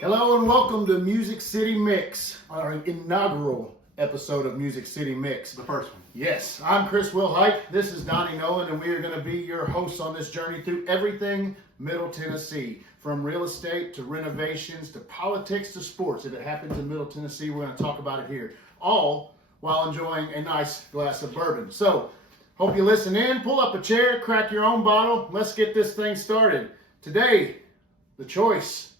Hello and welcome to Music City Mix, our inaugural episode of Music City Mix. The first one. Yes, I'm Chris Wilhite. This is Donnie Nolan, and we are going to be your hosts on this journey through everything Middle Tennessee, from real estate to renovations to politics to sports. If it happens in Middle Tennessee, we're going to talk about it here, all while enjoying a nice glass of bourbon. So, hope you listen in, pull up a chair, crack your own bottle. Let's get this thing started. Today, the choice.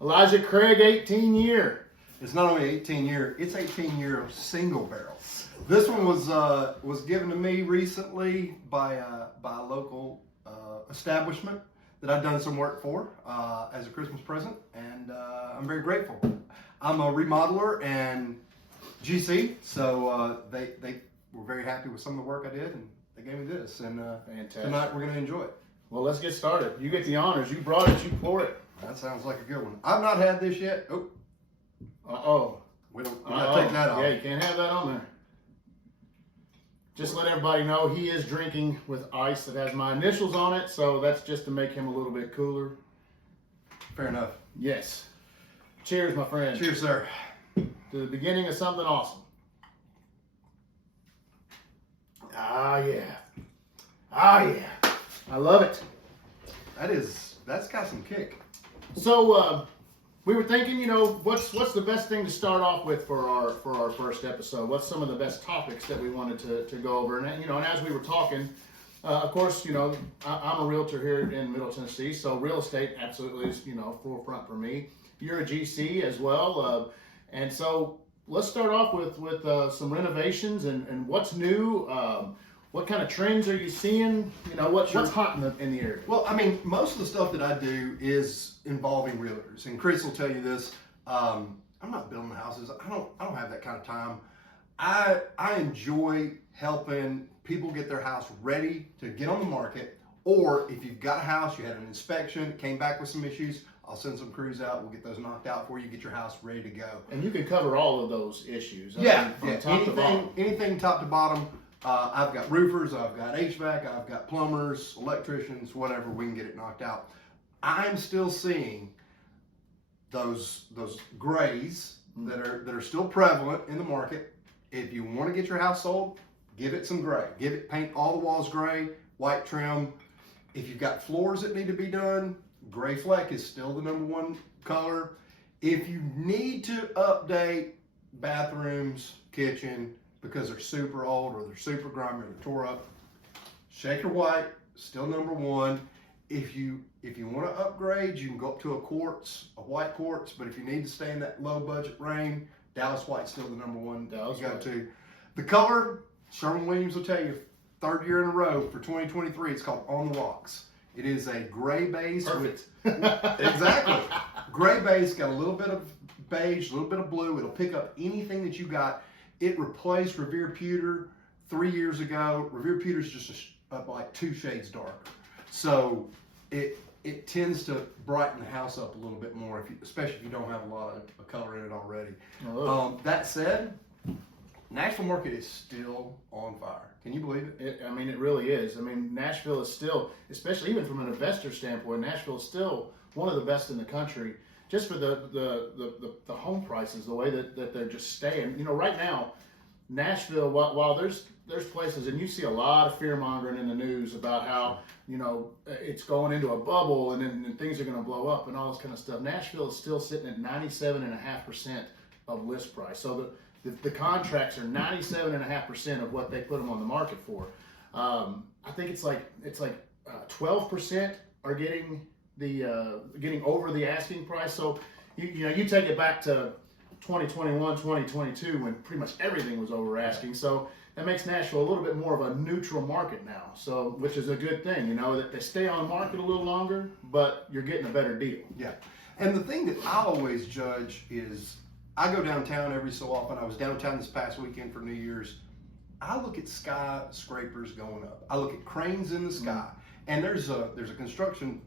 Elijah Craig, 18 year. It's not only 18 year, it's 18 year of single barrel. This one was given to me recently by a local establishment that I've done some work for as a Christmas present, and I'm very grateful. I'm a remodeler and GC, so they were very happy with some of the work I did, and they gave me this, and Fantastic. Tonight we're going to enjoy it. Well, let's get started. You get the honors. You brought it, you pour it. That sounds like a good one. I've not had this yet. Oh. Uh-oh. We gotta take that off. Yeah, you can't have that on there. Just let everybody know he is drinking with ice that has my initials on it, so that's just to make him a little bit cooler. Fair enough. Yes. Cheers, my friend. Cheers, sir. To the beginning of something awesome. Ah, yeah. Ah, yeah. I love it. That's got some kick. So, we were thinking, what's the best thing to start off with for our first episode? What's some of the best topics that we wanted to go over? And and as we were talking, of course, I'm a realtor here in Middle Tennessee, so real estate absolutely is forefront for me. You're a GC as well, and so let's start off with some renovations and what's new. What kind of trends are you seeing? What's hot in the area? Well, I mean, most of the stuff that I do is involving realtors, and Chris will tell you this. I'm not building houses. I don't have that kind of time. I enjoy helping people get their house ready to get on the market, or if you've got a house, you had an inspection, came back with some issues, I'll send some crews out. We'll get those knocked out for you. Get your house ready to go. And you can cover all of those issues. Anything top to bottom. I've got roofers, I've got HVAC, I've got plumbers, electricians, whatever, we can get it knocked out. I'm still seeing those grays that are still prevalent in the market. If you want to get your house sold, give it some gray. Paint all the walls gray, white trim. If you've got floors that need to be done, gray fleck is still the number one color. If you need to update bathrooms, kitchen, because they're super old or they're super grimy or they're tore up, shaker white, still number one. If you want to upgrade, you can go up to a white quartz, but if you need to stay in that low budget range, Dallas white's still the number one Dallas you go white. to. The color, Sherwin-Williams will tell you, third year in a row for 2023, it's called On the Rocks. It is a gray base. Perfect. Exactly. Gray base, got a little bit of beige, a little bit of blue. It'll pick up anything that you got. It replaced Revere Pewter 3 years ago. Revere Pewter is just like 2 shades darker. So it tends to brighten the house up a little bit more, especially if you don't have a lot of color in it already. That said, Nashville market is still on fire. Can you believe it? It really is. Nashville is still, especially even from an investor standpoint, Nashville is still one of the best in the country. Just for the home prices, the way that they're just staying. Right now, Nashville, while there's places, and you see a lot of fear mongering in the news about how it's going into a bubble and then things are going to blow up and all this kind of stuff. Nashville is still sitting at 97.5% of list price. So the contracts are 97.5% of what they put them on the market for. I think it's like 12% are getting over the asking price. So you take it back to 2021, 2022 when pretty much everything was over asking. So that makes Nashville a little bit more of a neutral market now. So which is a good thing, that they stay on market a little longer, but you're getting a better deal. Yeah. And the thing that I always judge is I go downtown every so often. I was downtown this past weekend for New Year's. I look at skyscrapers going up. I look at cranes in the sky. And there's a construction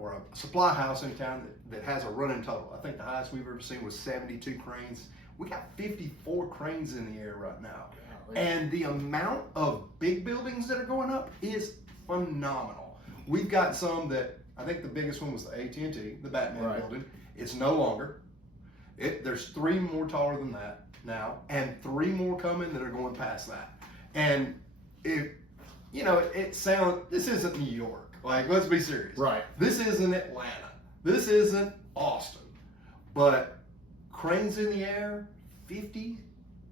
or a supply house in town that has a running total. I think the highest we've ever seen was 72 cranes. We got 54 cranes in the air right now. And the amount of big buildings that are going up is phenomenal. We've got some that, I think the biggest one was the AT&T, the Batman building. It's no longer. There's 3 more taller than that now, and 3 more coming that are going past that. And this isn't New York. Like, let's be serious. Right. This isn't Atlanta. This isn't Austin. But cranes in the air, 50,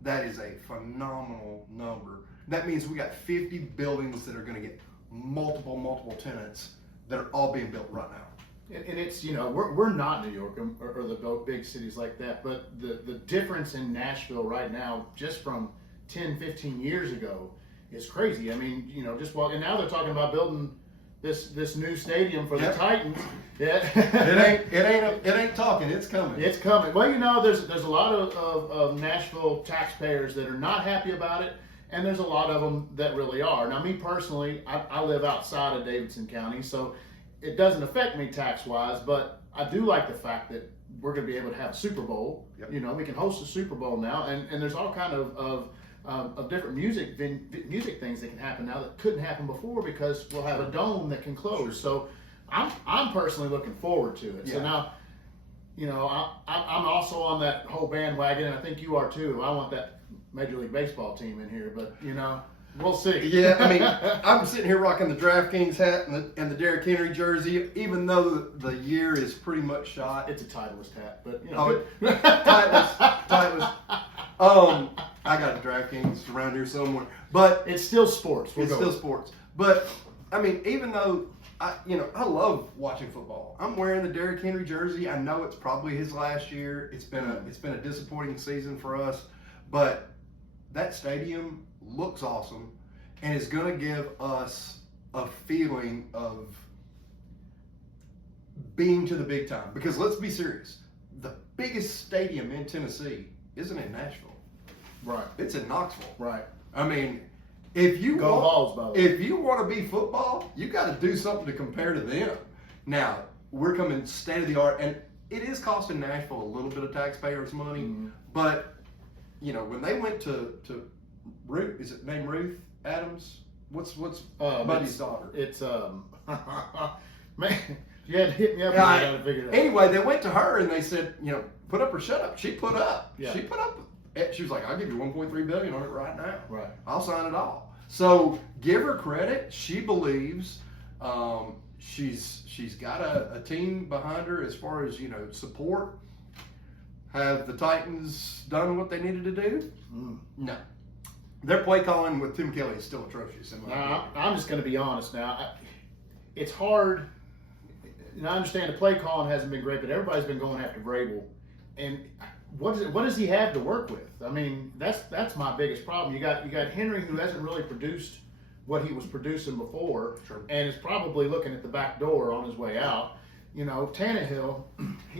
that is a phenomenal number. That means we got 50 buildings that are going to get multiple tenants that are all being built right now. And it's, we're not New York or the big cities like that, but the difference in Nashville right now, just from 10, 15 years ago, is crazy. I mean, and now they're talking about building this new stadium for the Titans. Yeah. It ain't talking, it's coming. It's coming. Well, there's a lot of Nashville taxpayers that are not happy about it, and there's a lot of them that really are. Now, me personally, I live outside of Davidson County, so it doesn't affect me tax-wise, but I do like the fact that we're going to be able to have a Super Bowl. Yep. We can host a Super Bowl now, and there's all kind of different music things that can happen now that couldn't happen before because we'll have a dome that can close. Sure. So I'm personally looking forward to it. Yeah. So now, I'm also on that whole bandwagon, and I think you are too. I want that Major League Baseball team in here, but we'll see. Yeah, I mean, I'm sitting here rocking the DraftKings hat and the Derrick Henry jersey, even though the year is pretty much shot. It's a Titleist hat, but Titleist. I got a DraftKings around here somewhere, but it's still sports. Still sports. But I mean, even though I love watching football, I'm wearing the Derrick Henry jersey. I know it's probably his last year. It's been a disappointing season for us, but that stadium looks awesome and is going to give us a feeling of being to the big time. Because let's be serious, the biggest stadium in Tennessee isn't in Nashville. Right. It's in Knoxville. Right. I mean, if you Vols, by the way. If you want to be football, you got to do something to compare to them. Now, we're coming state of the art, and it is costing Nashville a little bit of taxpayers' money, but when they went to Ruth, is it named Ruth Adams? What's Buddy's daughter? It's man, you had to hit me up. I got to figure it out. Anyway, they went to her and they said, put up or shut up. She put up. Yeah. She put up. She was like, I'll give you $1.3 billion on it right now. Right. I'll sign it all. So give her credit. She believes. She's got a team behind her as far as support. Have the Titans done what they needed to do? No. Their play calling with Tim Kelly is still atrocious. I'm just going to be honest now. It's hard. I understand the play calling hasn't been great, but everybody's been going after Vrabel. And what does he have to work with? I mean, that's my biggest problem. You got Henry, who hasn't really produced what he was producing before, sure, and is probably looking at the back door on his way out. Tannehill,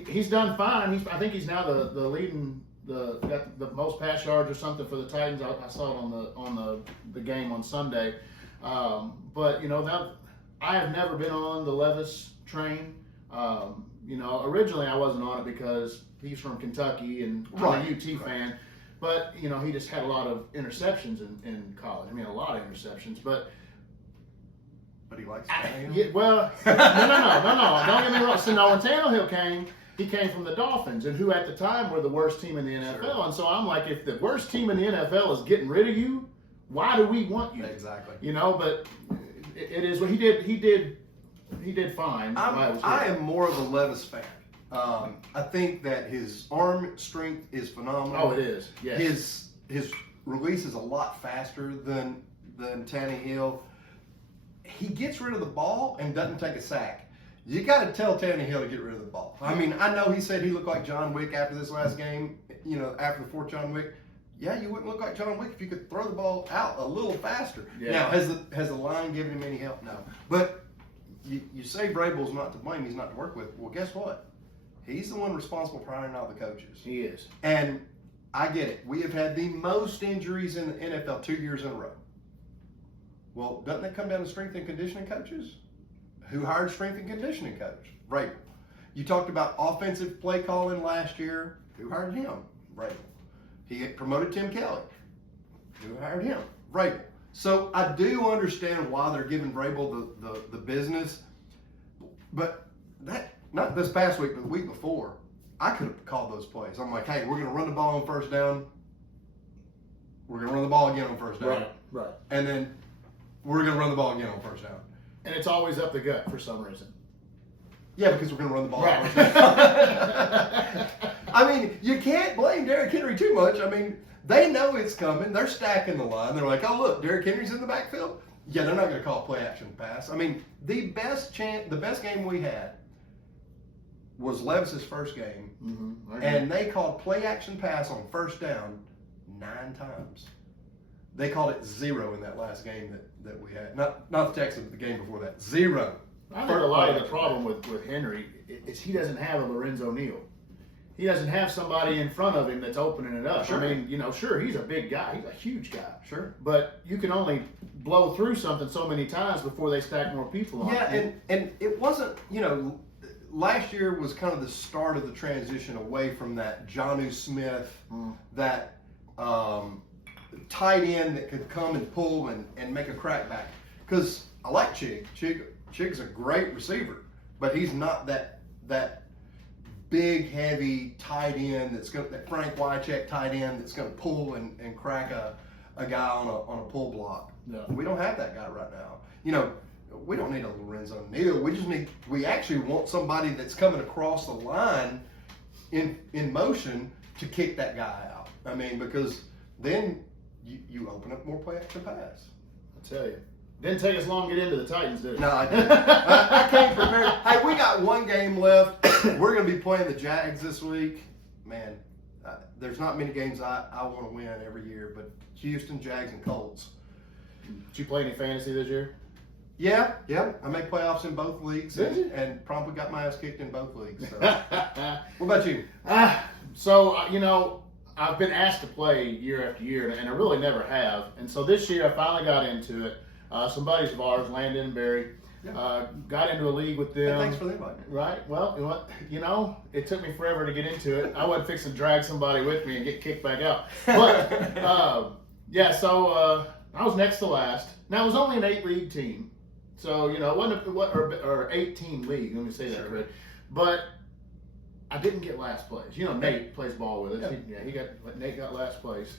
he's done fine. I think he's now the leading got the most pass yards or something for the Titans. I saw it on the game on Sunday. But now I have never been on the Levis train. Originally I wasn't on it because he's from Kentucky and I'm a UT fan. But he just had a lot of interceptions in college. I mean, a lot of interceptions. But he likes Tannehill? Yeah, well, no. Don't get me wrong. So now when Tannehill came, he came from the Dolphins, and who at the time were the worst team in the NFL. Sure. And so I'm like, if the worst team in the NFL is getting rid of you, why do we want you? Exactly. But it is what he did. He did fine. I am more of a Levis fan. I think that his arm strength is phenomenal. Oh, it is. Yes. His release is a lot faster than Tannehill. He gets rid of the ball and doesn't take a sack. You got to tell Tannehill to get rid of the ball. I mean, I know he said he looked like John Wick after this last game. After the fourth John Wick. Yeah, you wouldn't look like John Wick if you could throw the ball out a little faster. Yeah. Now, has the line given him any help? No. But you say Vrabel's not to blame. He's not to work with. Well, guess what? He's the one responsible for hiring all the coaches. He is. And I get it. We have had the most injuries in the NFL 2 years in a row. Well, doesn't that come down to strength and conditioning coaches? Who hired strength and conditioning coach? Vrabel. You talked about offensive play calling last year. Who hired him? Vrabel. He promoted Tim Kelly. Who hired him? Vrabel. So I do understand why they're giving Vrabel the business, but that not this past week, but the week before, I could have called those plays. I'm like, hey, we're going to run the ball on first down. We're going to run the ball again on first down. Right. And then we're going to run the ball again on first down. And it's always up the gut for some reason. Yeah, because we're going to run the ball on Right. first down. I mean, you can't blame Derrick Henry too much. I mean, they know it's coming. They're stacking the line. They're like, oh, look, Derrick Henry's in the backfield. Yeah, they're not going to call play action pass. I mean, the best game we had was Levis's first game, and they called play action pass on first down 9 times. They called it 0 in that last game that we had. Not the Texans, but the game before that. 0. I think a lot of the problem with Henry is he doesn't have a Lorenzo Neal. He doesn't have somebody in front of him that's opening it up. Sure. I mean, sure, he's a big guy. He's a huge guy. Sure. But you can only blow through something so many times before they stack more people on. Yeah, and it wasn't, last year was kind of the start of the transition away from that Jonnu Smith, that tight end that could come and pull and make a crackback. Because I like Chig. Chig's a great receiver, but he's not that big, heavy tight end that Frank Wycheck tight end that's going to pull and crack a guy on a pull block. No. We don't have that guy right now. We don't need a Lorenzo Neal. We actually want somebody that's coming across the line in motion to kick that guy out. I mean, because then you open up more play action pass. I tell you. Didn't take us long to get into the Titans, did it? No, I didn't. I came prepared. Hey, we got 1 game left. We're going to be playing the Jags this week. Man, there's not many games I want to win every year, but Houston, Jags, and Colts. Did you play any fantasy this year? Yeah. I made playoffs in both leagues Did you? and promptly got my ass kicked in both leagues. So. What about you? I've been asked to play year after year, and I really never have. And so this year I finally got into it. Some buddies of ours, Landon and Barry, got into a league with them. Hey, thanks for the invite. Right. Well, you know what? It took me forever to get into it. I wasn't fixing to drag somebody with me and get kicked back out. But so I was next to last. Now it was only an 8-league team, so it wasn't or 8-team league. Let me say that right. But I didn't get last place. Nate plays ball with us. Yeah. Nate got last place.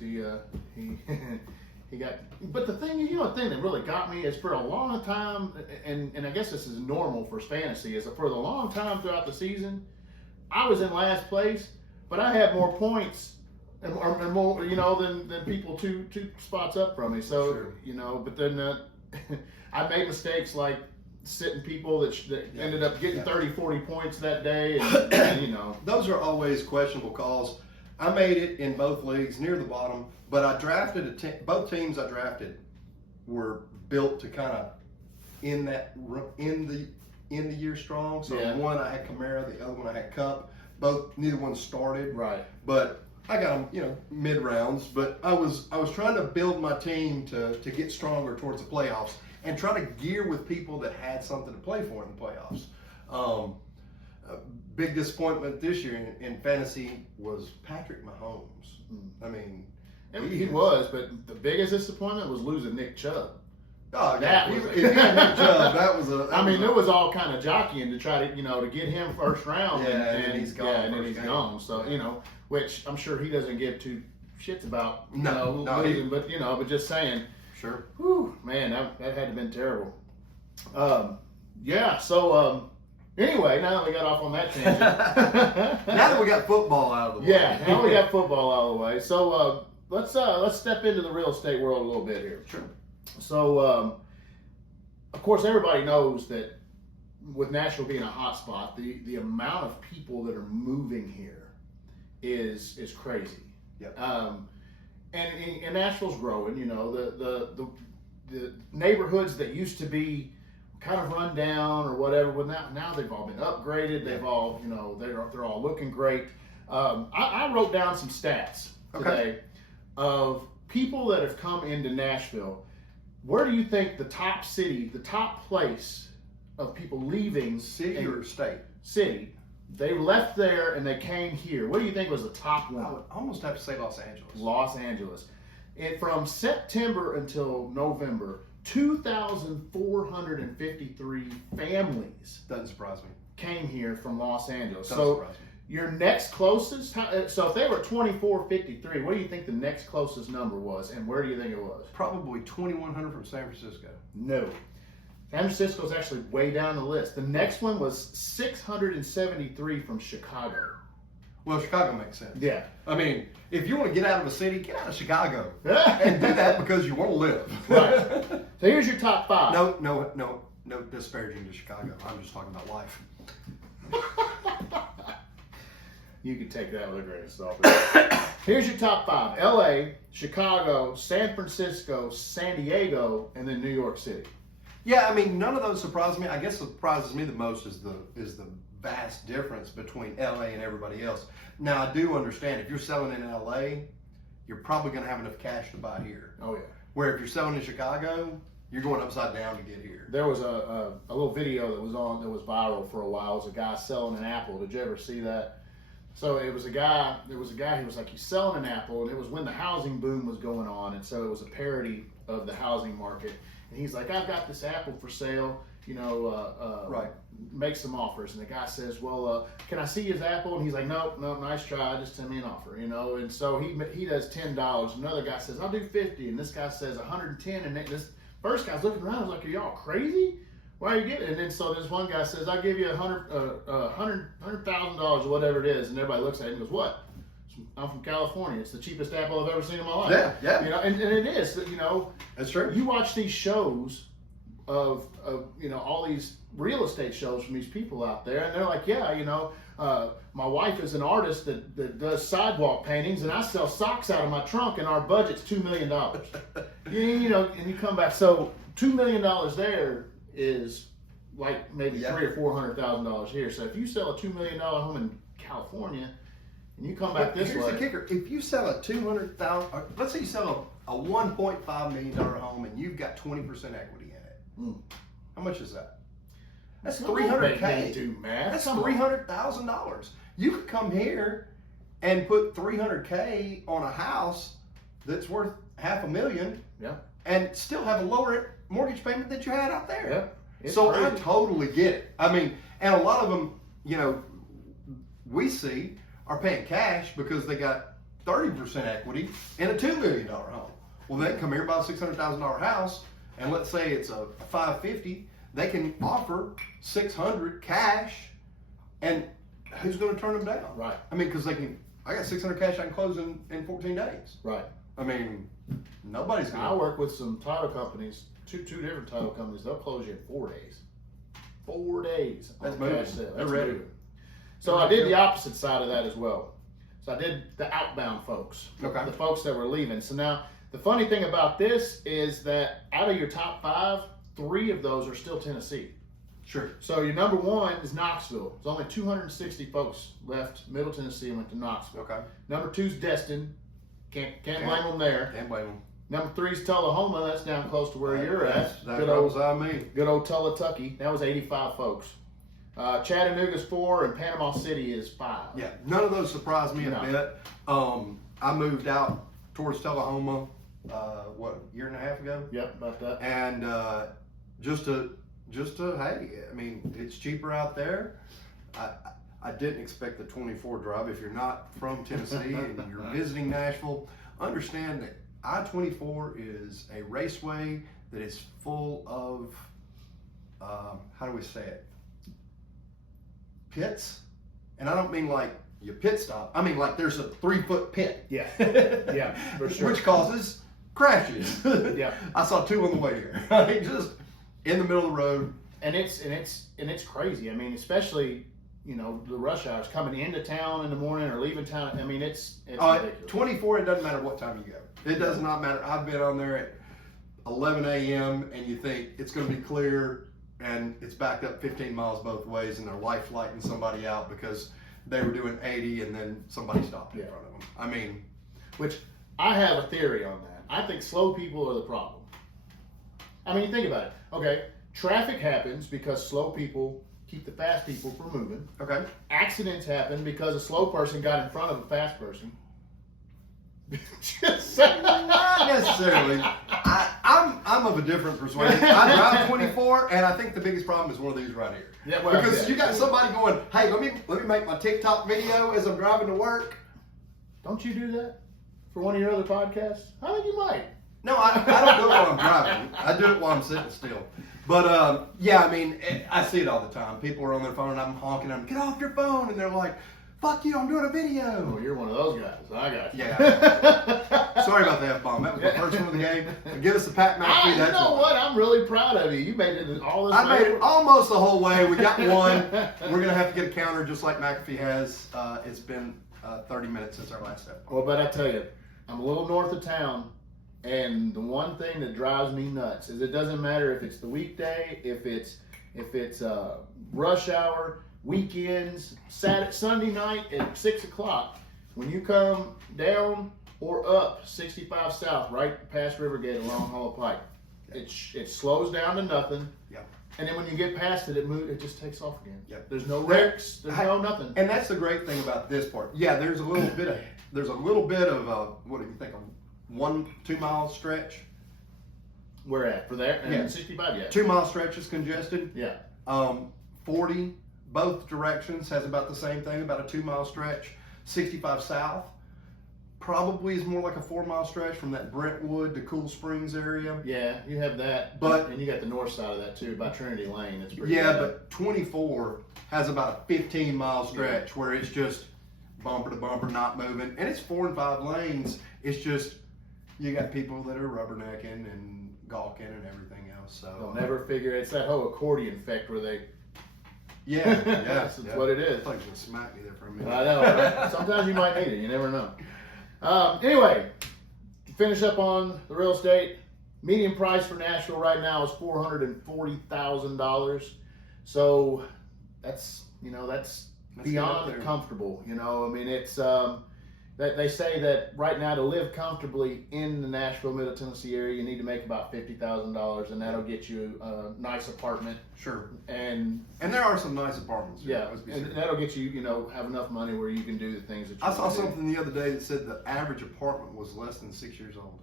He got, but the thing that really got me is for a long time, and I guess this is normal for fantasy, is that for the long time throughout the season, I was in last place, but I had more points and more, than people two spots up from me. So, Sure. But then I made mistakes like sitting people that ended up getting 30, 40 points that day, and Those are always questionable calls. I made it in both leagues near the bottom, but I drafted both teams I drafted were built to kind of in the year strong. So one I had Kamara, the other one I had Cup. Neither one started. Right. But I got them, mid rounds. But I was trying to build my team to get stronger towards the playoffs and try to gear with people that had something to play for in the playoffs. Big disappointment this year in fantasy was Patrick Mahomes. I mean, he was, but the biggest disappointment was losing Nick Chubb. Oh, That yeah. was- If he had Nick Chubb, that was a. It was all kind of jockeying to try to, to get him first round. Yeah, and then he's gone Yeah, and then first he's game. gone. So, which I'm sure he doesn't give two shits about, No, losing, but just saying, Sure. whew, man, that had to have been terrible. Anyway, now that we got off on that tangent. Now that we got football out of the way. Yeah, now we got football out of the way. So let's step into the real estate world a little bit here. Sure. So, of course, everybody knows that with Nashville being a hot spot, the amount of people that are moving here is crazy. Yep. And Nashville's growing. The neighborhoods that used to be kind of run down or whatever, well, now they've all been upgraded. They've all, they're all looking great. I wrote down some stats today of people that have come into Nashville. Where do you think the top place of people leaving City or state? City? They left there and they came here. What do you think was the top one? I would almost have to say Los Angeles. Los Angeles. From September until November, 2,453 families Doesn't surprise me. came here from Los Angeles. Doesn't surprise me. Your next closest, so if they were 2453, what do you think the next closest number was, and where do you think it was? Probably 2,100 from San Francisco. No. San Francisco is actually way down the list. The next one was 673 from Chicago. Well, Chicago makes sense. Yeah. I mean, if you want to get out of a city, get out of Chicago. And do that because you want to live. Right. So here's your top 5. No disparaging to Chicago. I'm just talking about life. You can take that with a grain of salt. Here's your top 5. LA, Chicago, San Francisco, San Diego, and then New York City. Yeah, I mean, none of those surprise me. I guess what surprises me the most is the vast difference between LA and everybody else. Now, I do understand if you're selling in LA, you're probably going to have enough cash to buy here. Oh, yeah. Where if you're selling in Chicago, you're going upside down to get here. There was a little video that was viral for a while. It was a guy selling an apple. Did you ever see that? So it was a guy, he was like, he's selling an apple, and it was when the housing boom was going on, and so it was a parody of the housing market. And he's like, I've got this apple for sale, right. Make some offers. And the guy says, well, can I see his apple? And he's like, no, nice try, just send me an offer, And so he does $10. Another guy says, I'll do 50, and this guy says 110, and this first guy's looking around, he's like, are y'all crazy? Why are you getting it? And then so this one guy says, I'll give you $100,000 or whatever it is. And everybody looks at it and goes, what? I'm from California. It's the cheapest apple I've ever seen in my life. Yeah. And it is, That's true. You watch these shows of all these real estate shows from these people out there, and they're like, my wife is an artist that does sidewalk paintings, and I sell socks out of my trunk, and our budget's $2 million. And you come back, so $2 million there is like maybe $300,000 or $400,000 here. So if you sell a $2 million home in California, and you come back this way. Here's the kicker: if you sell a $200,000, let's say you sell a $1.5 million home, and you've got 20% equity in it, how much is that? That's $300K. That's $300,000. You could come here and put $300K on a house that's worth $500,000, and still have a lower mortgage payment that you had out there. Yeah, so crazy. I totally get it. I mean, and a lot of them, we see are paying cash because they got 30% equity in a $2 million home. Well, they come here, buy a $600,000 house, and let's say it's a $550,000. They can offer $600,000 cash, and who's going to turn them down? Right. I mean, because I got $600,000 cash I can close in 14 days. Right. I mean, nobody's going to. I work with some title companies, two different title companies. They'll close you in 4 days. 4 days. That's moving. They're ready. So I did the opposite side of that as well. So I did the outbound folks. Okay. The folks that were leaving. So now the funny thing about this is that out of your top 5, 3 of those are still Tennessee. Sure. So your number 1 is Knoxville. There's only 260 folks left Middle Tennessee and went to Knoxville. Okay. Number 2 is Destin. Can't blame them there. Can't blame them. Number 3 is Tullahoma. That's down close to where you're at. That goes on me. Good old Tullahoma. That was 85 folks. Chattanooga's 4 and Panama City is 5. Yeah, none of those surprised me a bit. I moved out towards Tullahoma, a year and a half ago? Yep, about that. And just to hey, I mean, it's cheaper out there. I didn't expect the 24 drive. If you're not from Tennessee and you're visiting Nashville, understand that I-24 is a raceway that is full of, how do we say it? Pits. And I don't mean like you pit stop. I mean like there's a 3-foot pit. Yeah, yeah, for sure. Which causes crashes. Yeah. I saw 2 on the way here. I mean, just in the middle of the road. And it's crazy. I mean, especially, the rush hours coming into town in the morning or leaving town. I mean, it's ridiculous. 24, it doesn't matter what time you go. It does not matter. I've been on there at 11 a.m. and you think it's going to be clear, and it's backed up 15 miles both ways, and they're life lighting somebody out because they were doing 80 and then somebody stopped in front of them. I mean, which I have a theory on that. I think slow people are the problem. I mean, you think about it. Okay, traffic happens because slow people keep the fast people from moving. Okay. Accidents happen because a slow person got in front of a fast person. Not necessarily. I'm of a different persuasion. I drive 24, and I think the biggest problem is one of these right here. Yeah, well, because yeah, you got somebody going, hey, let me make my TikTok video as I'm driving to work. Don't you do that for one of your other podcasts? I think you might. No, I don't do it while I'm driving. I do it while I'm sitting still. But yeah, I mean, I see it all the time. People are on their phone, and I'm honking at them, get off your phone, and they're like, fuck you, I'm doing a video. Oh, you're one of those guys. I got you. Yeah. Sorry about the F-bomb. That was my first one of the game. Give us a Pat McAfee. You know what? I'm really proud of you. You made it all this way. I made it almost the whole way. We got one. We're going to have to get a counter just like McAfee has. It's been 30 minutes since our last F-bomb. Well, but I tell you, I'm a little north of town, and the one thing that drives me nuts is it doesn't matter if it's the weekday, if it's rush hour, weekends, Sunday night at 6 o'clock. When you come down or up 65 South, right past Rivergate along Hollow Pike, it slows down to nothing. Yep. And then when you get past it, it just takes off again. Yep. There's no wrecks. There's no nothing. And that's the great thing about this part. Yeah, there's a little bit of what do you think, a 1-2 mile stretch? Where at? For there? Yeah. 65, yeah. 2 mile stretch is congested. Yeah. 40, both directions, has about the same thing, about a 2 mile stretch. 65 South probably is more like a 4 mile stretch from that Brentwood to Cool Springs area. Yeah, you have that. And you got the north side of that too, by Trinity Lane. It's pretty bad. But 24 has about a 15 mile stretch where it's just bumper to bumper, not moving. And it's 4 and 5 lanes. It's just, you got people that are rubbernecking and gawking and everything else. So They'll never figure it's that whole accordion effect where they. Yeah, That's what it is. I thought you would smack me there for a minute. I know. Right? Sometimes you might need it. You never know. Anyway, to finish up on the real estate, median price for Nashville right now is $440,000. So that's beyond comfortable. You know, I mean, it's that they say that right now to live comfortably in the Nashville, Middle Tennessee area, you need to make about $50,000, and that'll get you a nice apartment. Sure. And there are some nice apartments. Yeah, and that'll get you, have enough money where you can do the things that you I saw want to do. something the other day that said the average apartment was less than 6 years old.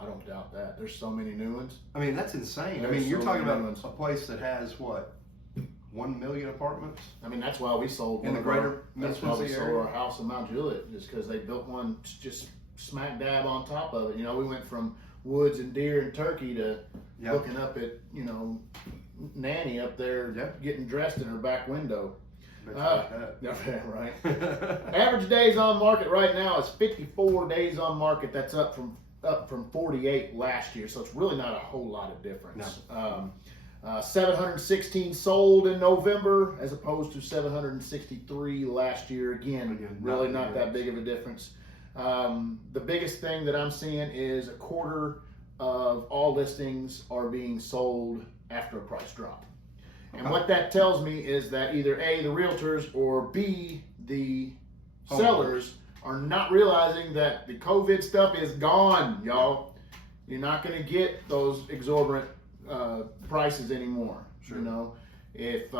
I don't doubt that. There's so many new ones. I mean, that's insane. There's you're so talking many about ones. a place that has what, 1 million apartments? I mean, that's why we sold In the greater That's why we Tennessee sold area? our house in Mount Juliet, just because they built one just smack dab on top of it. We went from woods and deer and turkey to looking up at Nanny up there getting dressed in her back window. Right. Average days on market right now is 54 days on market. That's up from 48 last year, so it's really not a whole lot of difference. No. 716 sold in November as opposed to 763 last year. Again, really not that big of a difference. The biggest thing that I'm seeing is a quarter of all listings are being sold after a price drop. And what that tells me is that either A, the realtors, or B, the sellers are not realizing that the COVID stuff is gone, y'all. You're not going to get those exorbitant prices anymore. Sure. If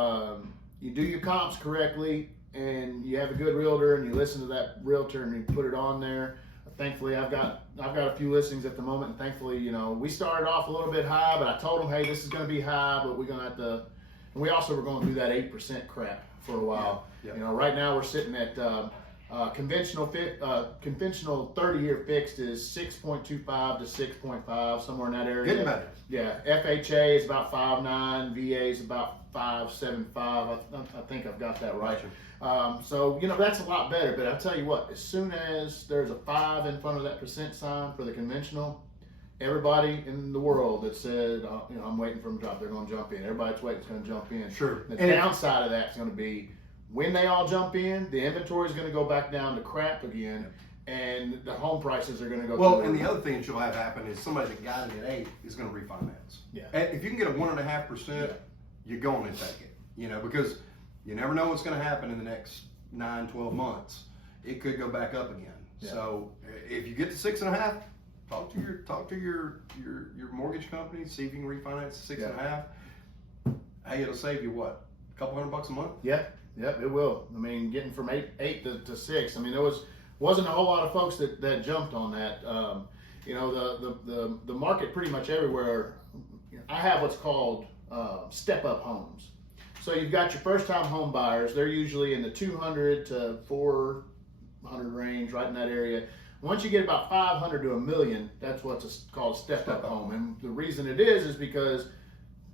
you do your comps correctly and you have a good realtor and you listen to that realtor and you put it on there. Thankfully, I've got a few listings at the moment, and thankfully, we started off a little bit high, but I told them, hey, this is going to be high, but we're going to have to. And we also were going through that 8% crap for a while. Yeah. Right now we're sitting at conventional 30-year fixed is 6.25 to 6.5, somewhere in that area. Getting better. Yeah, FHA is about 5.9, VA is about 5.75. I think I've got that right. So that's a lot better. But I'll tell you what, as soon as there's a 5 in front of that percent sign for the conventional, everybody in the world that said, I'm waiting for them to drop, they're going to jump in. Everybody that's waiting is going to jump in. Sure. The downside of that is going to be when they all jump in, the inventory is going to go back down to crap again, and the home prices are going to go. Well, and the other thing that you'll have happen is somebody that got it at 8 is going to refinance. Yeah. And if you can get a 1.5%, you're going to take it. Because you never know what's going to happen in the next 9, 12 months. It could go back up again. Yeah. So if you get to 6.5. Talk to your mortgage company, see if you can refinance 6.5. Hey, it'll save you what? A couple $100 a month? Yeah, it will. I mean, getting from eight to 6. I mean, there wasn't a whole lot of folks that jumped on that. you know, the market pretty much everywhere. I have what's called step-up homes. So you've got your first-time home buyers. They're usually in the 200 to 400 range, right in that area. Once you get about 500 to $1 million, that's what's called a step-up home. And the reason it is because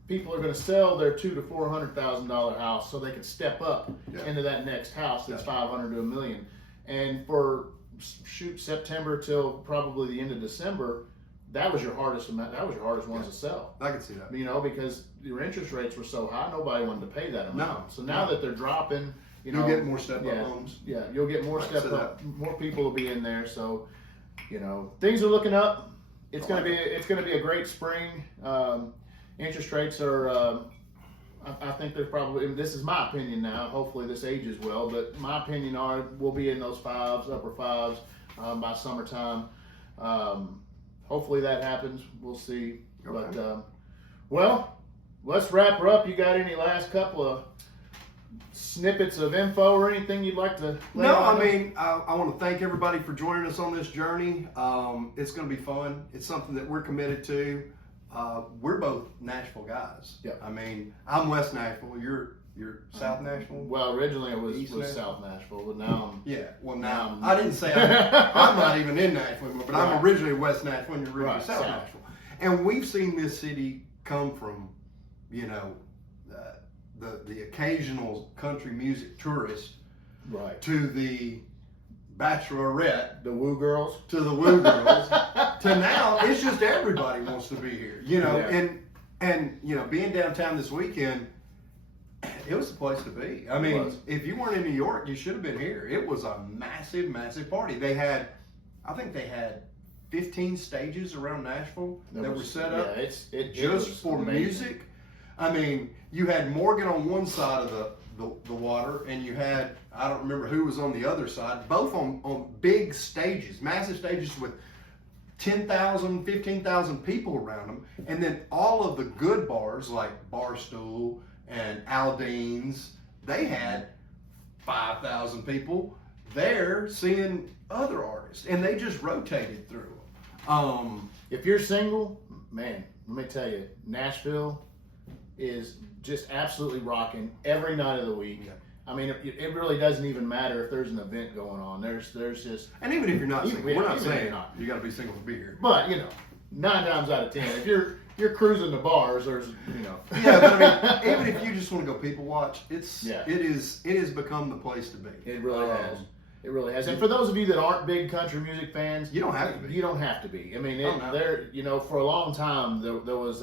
people are going to sell their $200,000 to $400,000 house so they can step up into that next house that's 500 to $1 million. And for September till probably the end of December, that was your hardest amount. That was your hardest ones to sell. I can see that. You know, because your interest rates were so high, nobody wanted to pay that amount. No. So now that they're dropping, you'll get more step-up homes. Yeah, you'll get more step-up. More people will be in there. So, you know, things are looking up. It's gonna be a great spring. Interest rates are. I think they're probably. This is my opinion now. Hopefully this ages well, but my opinion are we'll be in those fives, upper fives, by summertime. Hopefully that happens. We'll see. Okay. But well, let's wrap her up. You got any last couple of snippets of info or anything you'd like to lay No, on? I mean, I want to thank everybody for joining us on this journey. It's going to be fun. It's something that we're committed to. We're both Nashville guys. Yeah. I mean, I'm West Nashville. You're South Nashville. Well, originally it was Nashville? South Nashville, but now I'm. Yeah. Well, now I didn't say I'm not even in Nashville, but Right. I'm originally West Nashville, and you're originally Right, South South. Nashville. And we've seen this city come from, you know, the occasional country music tourist Right. to the bachelorette, The Woo Girls. to the woo girls, to now it's just everybody wants to be here, you know. Yeah. And you know, being downtown this weekend, it was the place to be. I It mean, was. if you weren't in New York, you should have been here. It was a massive, massive party. I think they had 15 stages around Nashville that were set up just for amazing. music. I mean, you had Morgan on one side of the water, and you had, I don't remember who was on the other side, both on big stages, massive stages with 10,000, 15,000 people around them. And then all of the good bars like Barstool and Aldean's, they had 5,000 people there seeing other artists, and they just rotated through them. If you're single, man, let me tell you, Nashville is just absolutely rocking every night of the week. Yeah. I mean, it really doesn't even matter if there's an event going on. There's just. And even if you're not single, we're not even if saying you're not. you got to be single to be here. But you know, 9 times out of 10, if you're cruising the bars, there's Yeah, but I mean, even if you just want to go people watch, it has become the place to be. It really has. It really has. And for those of you that aren't big country music fans, You don't have to be. You don't have to be. I mean, Oh, no. there, for a long time there was.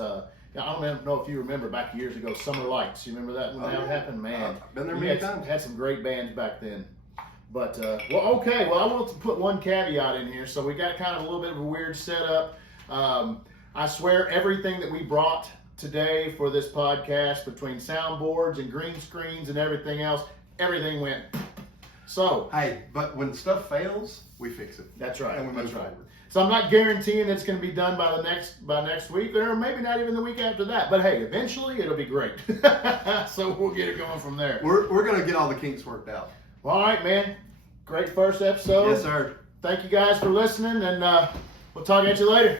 I don't know if you remember back years ago, Summer Lights. You remember that when that happened, man? I've been there We many had, times. Had some great bands back then. But okay. Well, I want to put one caveat in here. So we got kind of a little bit of a weird setup. I swear everything that we brought today for this podcast, between soundboards and green screens and everything else, everything went. So Hey, but when stuff fails, we fix it. that's right. And we That's move right. forward. So I'm not guaranteeing it's going to be done by next week, or maybe not even the week after that. But hey, eventually it'll be great. So we'll get it going from there. We're gonna get all the kinks worked out. Well, all right, man. Great first episode. Yes, sir. Thank you guys for listening, and we'll talk at you later.